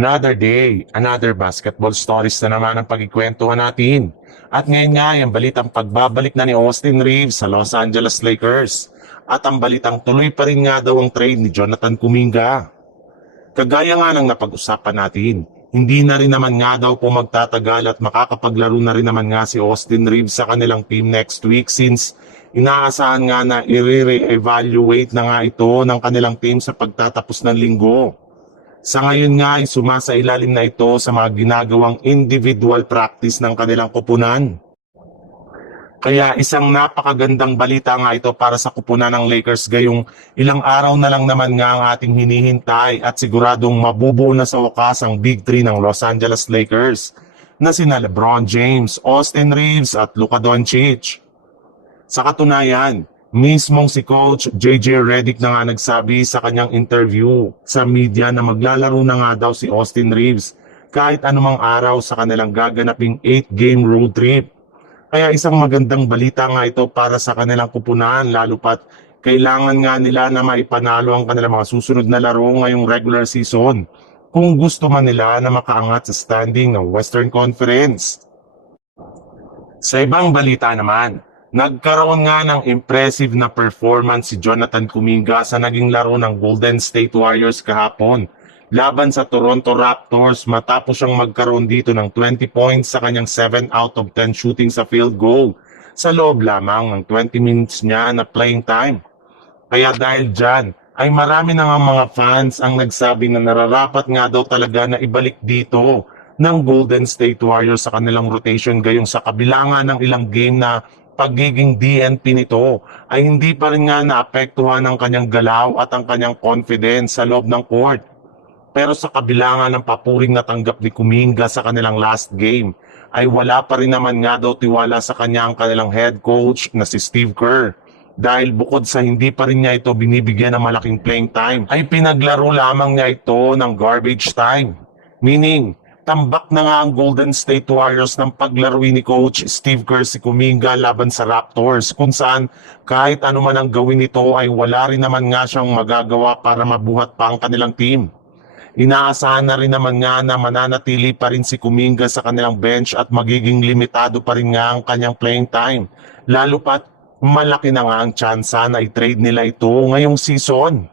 Another day, another basketball stories na naman ang pagkikwentuhan natin. At ngayon nga, ang balitang pagbabalik na ni Austin Reeves sa Los Angeles Lakers. At ang balitang tuloy pa rin nga daw ang trade ni Jonathan Kuminga. Kagaya nga ng napag-usapan natin, hindi na rin naman nga daw po magtatagal at makakapaglaro na rin naman nga si Austin Reeves sa kanilang team next week since inaasahan nga na i-re-evaluate na nga ito ng kanilang team sa pagtatapos ng linggo. Sa ngayon nga ay sumasailalim na ito sa mga ginagawang individual practice ng kanilang kupunan. Kaya isang napakagandang balita nga ito para sa kupunan ng Lakers gayong ilang araw na lang naman nga ang ating hinihintay at siguradong mabubuo na sa wakas ang Big 3 ng Los Angeles Lakers na sina LeBron James, Austin Reeves at Luka Doncic. Sa katunayan, mismong si Coach JJ Redick na nga nagsabi sa kanyang interview sa media na maglalaro na nga daw si Austin Reeves kahit anumang araw sa kanilang gaganaping 8-game road trip. Kaya isang magandang balita nga ito para sa kanilang kupunan lalo pat kailangan nga nila na maipanalo ang kanilang mga susunod na laro ngayong regular season kung gusto man nila na makaangat sa standing ng Western Conference. Sa ibang balita naman, nagkaroon nga ng impressive na performance si Jonathan Kuminga sa naging laro ng Golden State Warriors kahapon laban sa Toronto Raptors matapos siyang magkaroon dito ng 20 points sa kanyang 7 out of 10 shooting sa field goal sa loob lamang ng 20 minutes niya na playing time. Kaya dahil dyan ay marami na nga mga fans ang nagsabi na nararapat nga daw talaga na ibalik dito ng Golden State Warriors sa kanilang rotation gayong sa kabila nga ng ilang game na pagiging DNP nito ay hindi pa rin nga naapektuhan ang kanyang galaw at ang kanyang confidence sa loob ng court. Pero sa kabila nga ng papuring natanggap ni Kuminga sa kanilang last game, ay wala pa rin naman nga daw tiwala sa kanya ang kanilang head coach na si Steve Kerr. Dahil bukod sa hindi pa rin niya ito binibigyan ng malaking playing time, ay pinaglaro lamang niya ito ng garbage time. Meaning, tambak na nga ang Golden State Warriors ng paglaruin ni Coach Steve Kerr si Kuminga laban sa Raptors kung saan kahit ano man ang gawin nito ay wala rin naman nga siyang magagawa para mabuhat pa ang kanilang team. Inaasahan na rin naman nga na mananatili pa rin si Kuminga sa kanilang bench at magiging limitado pa rin nga ang kanyang playing time. Lalo pat malaki na nga ang tsansa na i-trade nila ito ngayong season.